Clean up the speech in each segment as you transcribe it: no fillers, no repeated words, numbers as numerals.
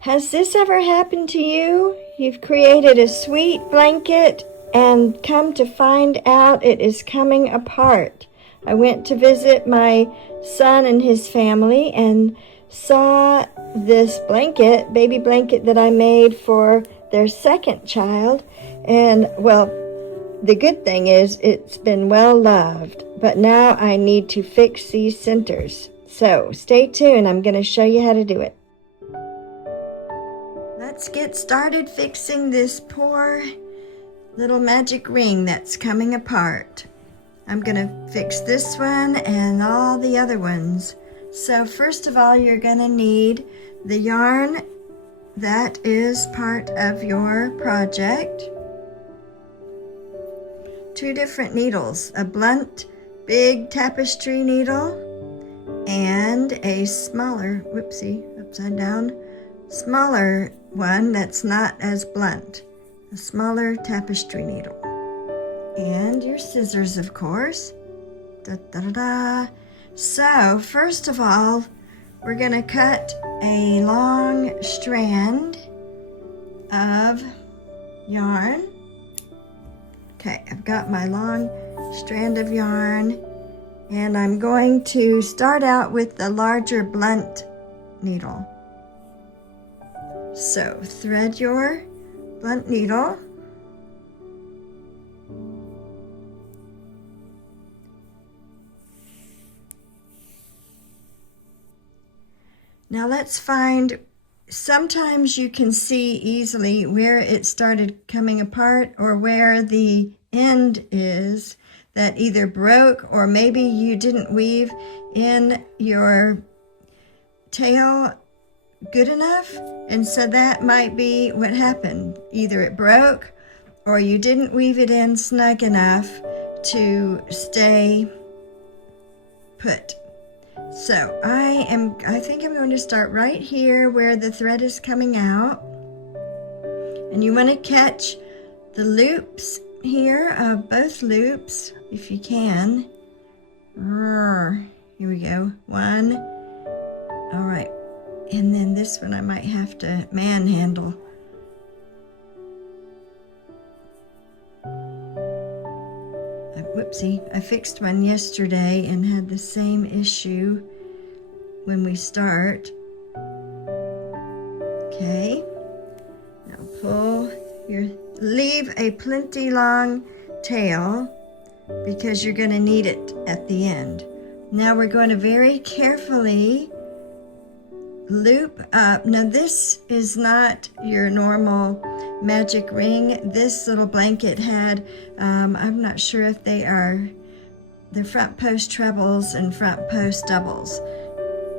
Has this ever happened to you? You've created a sweet blanket and come to find out it is coming apart. I went to visit my son and his family and saw this blanket, baby blanket that I made for their second child. And well, the good thing is it's been well loved, but now I need to fix these centers. So stay tuned. I'm going to show you how to do it. Let's get started fixing this poor little magic ring that's coming apart. I'm going to fix this one and all the other ones. So first of all, you're going to need the yarn that is part of your project. 2 different needles, a blunt big tapestry needle and a smaller, upside down, smaller one that's not as blunt, a smaller tapestry needle. And your scissors, of course. Da, da, da, da. So, first of all, we're going to cut a long strand of yarn. Okay, I've got my long strand of yarn, and I'm going to start out with the larger blunt needle. So, thread your blunt needle. Now let's find, sometimes you can see easily where it started coming apart or where the end is that either broke or maybe you didn't weave in your tail good enough, and so that might be what happened. Either it broke or you didn't weave it in snug enough to stay put. So I think I'm going to start right here where the thread is coming out, and you want to catch the loops here of both loops if you can. Here we go, 1. All right, and then this one I might have to manhandle. Whoopsie, I fixed one yesterday and had the same issue when we start. Okay, now leave a plenty long tail because you're going to need it at the end. Now we're going to very carefully loop up. Now this is not your normal magic ring. This little blanket had, I'm not sure if they're front post trebles and front post doubles,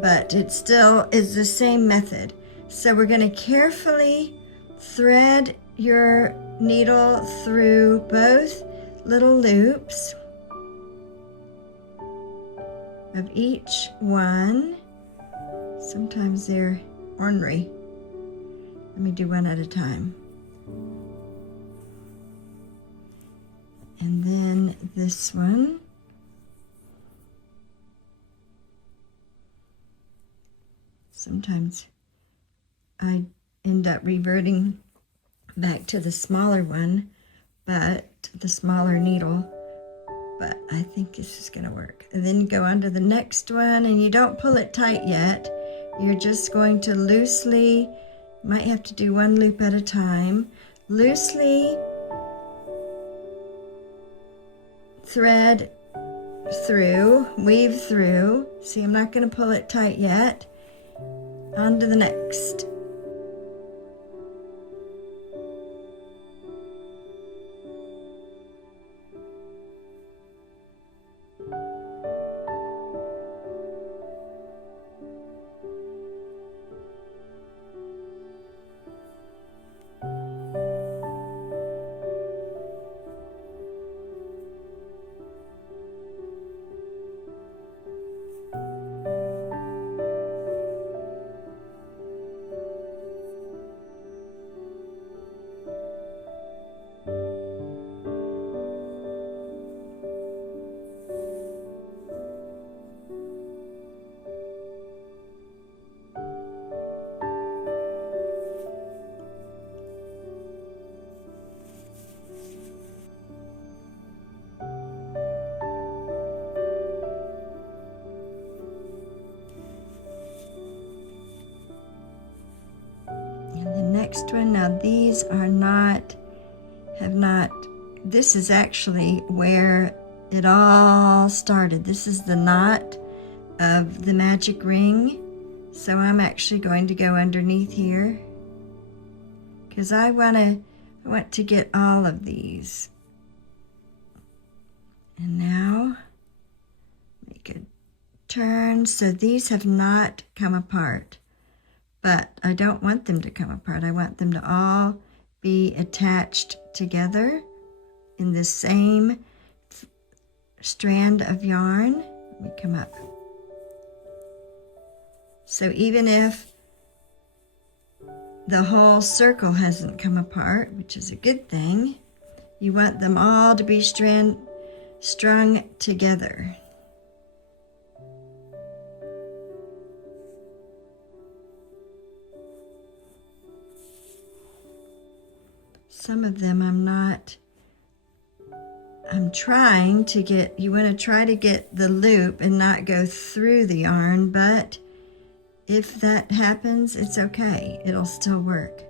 but it still is the same method. So we're going to carefully thread your needle through both little loops of each one. Sometimes they're ornery. Let me do one at a time. And then this one. Sometimes I end up reverting back to the smaller one, but the smaller needle, but I think this is going to work. And then you go on to the next one, and you don't pull it tight yet. You're just going to loosely, might have to do 1 loop at a time, loosely thread through, weave through. See, I'm not going to pull it tight yet. On to the next. next one. Now these are not, this is actually where it all started. This is the knot of the magic ring. So I'm actually going to go underneath here because I want to get all of these. And now make a turn. So these have not come apart, but I don't want them to come apart. I want them to all be attached together in the same strand of yarn. Let me come up. So even if the whole circle hasn't come apart, which is a good thing, you want them all to be strung together. Some of them I'm trying to get, you want to try to get the loop and not go through the yarn, but if that happens, it's okay. It'll still work.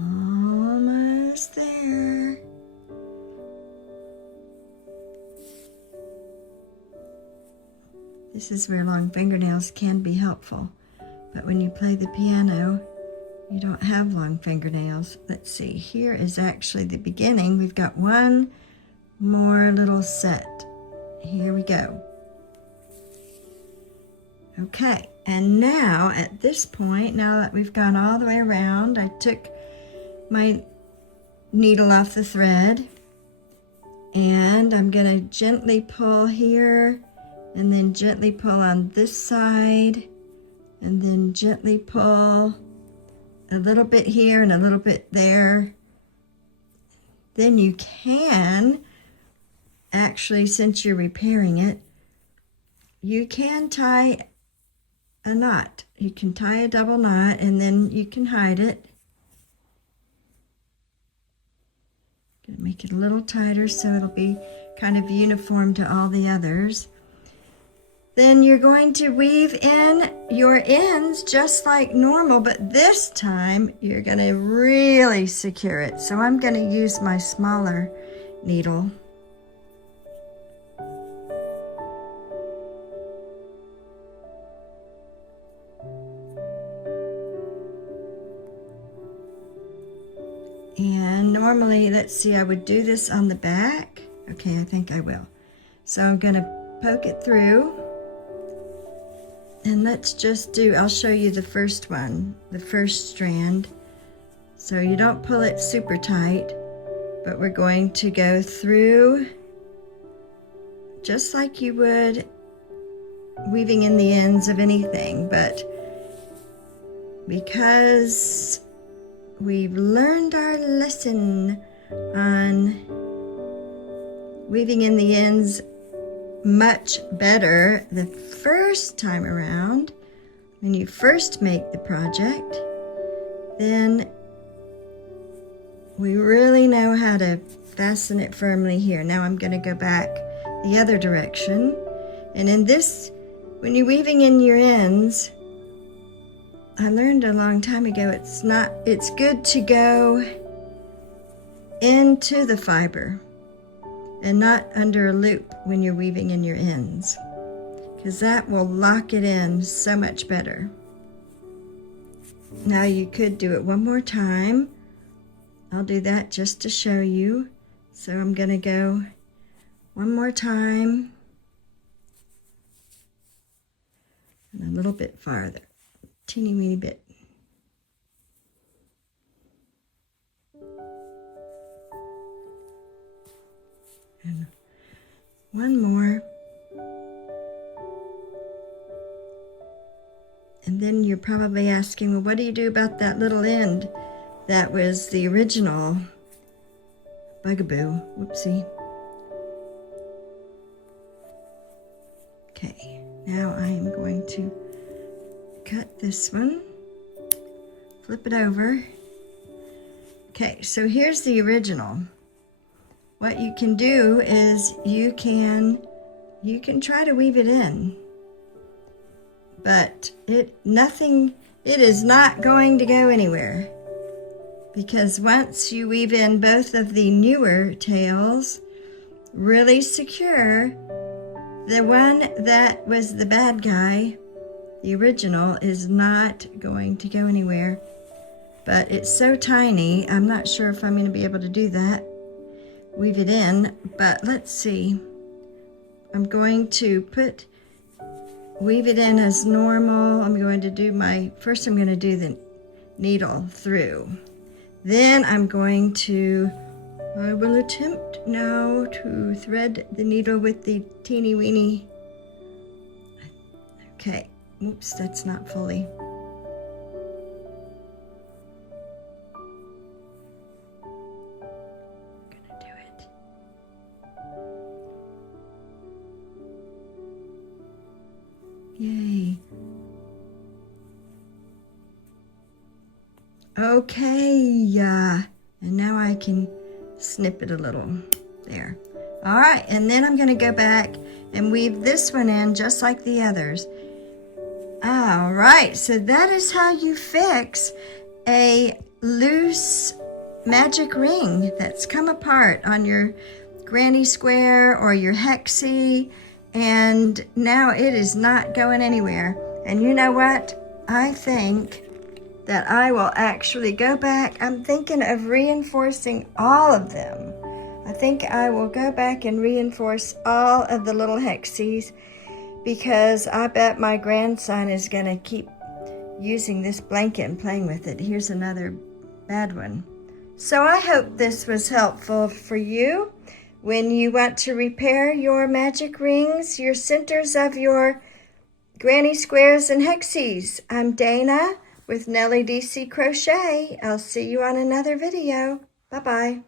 Almost there. This is where long fingernails can be helpful, but when you play the piano, you don't have long fingernails. Let's see, here is actually the beginning. We've got one more little set. Here we go. Okay, and now at this point, now that we've gone all the way around, I took my needle off the thread and I'm going to gently pull here and then gently pull on this side and then gently pull a little bit here and a little bit there. Then you can actually, since you're repairing it, you can tie a knot. You can tie a double knot and then you can hide it. Gonna make it a little tighter so it'll be kind of uniform to all the others. Then you're going to weave in your ends just like normal, but this time you're going to really secure it. So I'm going to use my smaller needle. And normally, let's see, I would do this on the back. Okay, I think I will. So I'm going to poke it through. And let's just do, I'll show you the first one, the first strand. So you don't pull it super tight, but we're going to go through just like you would weaving in the ends of anything. But because we've learned our lesson on weaving in the ends much better the first time around, when you first make the project, then we really know how to fasten it firmly here. Now I'm going to go back the other direction, and in this, when you're weaving in your ends, I learned a long time ago, it's good to go into the fiber and not under a loop when you're weaving in your ends, because that will lock it in so much better. Now you could do it one more time. I'll do that just to show you. So I'm going to go one more time and a little bit farther, teeny weeny bit. And one more. And then you're probably asking, well, what do you do about that little end? That was the original bugaboo. Whoopsie. Okay, now I am going to cut this one, flip it over, Okay, so here's the original. What you can do is you can try to weave it in, but it is not going to go anywhere, because once you weave in both of the newer tails really secure, the one that was the bad guy, the original, is not going to go anywhere. But it's so tiny, I'm not sure if I'm going to be able to do that, weave it in, but let's see. I'm going to weave it in as normal. I'm going to do first I'm going to do the needle through. Then I will attempt now to thread the needle with the teeny weeny. Okay, oops, that's not fully. Gonna do it. Yay. Okay, and now I can snip it a little there. All right, and then I'm going to go back and weave this one in just like the others. All right, so that is how you fix a loose magic ring that's come apart on your granny square or your hexi, and now it is not going anywhere. And you know what? I think that I will actually go back. I'm thinking of reinforcing all of them. I think I will go back and reinforce all of the little hexis, because I bet my grandson is going to keep using this blanket and playing with it. Here's another bad one. So I hope this was helpful for you when you want to repair your magic rings, your centers of your granny squares and hexis. I'm Dayna with Nellie DC Crochet. I'll see you on another video. Bye-bye.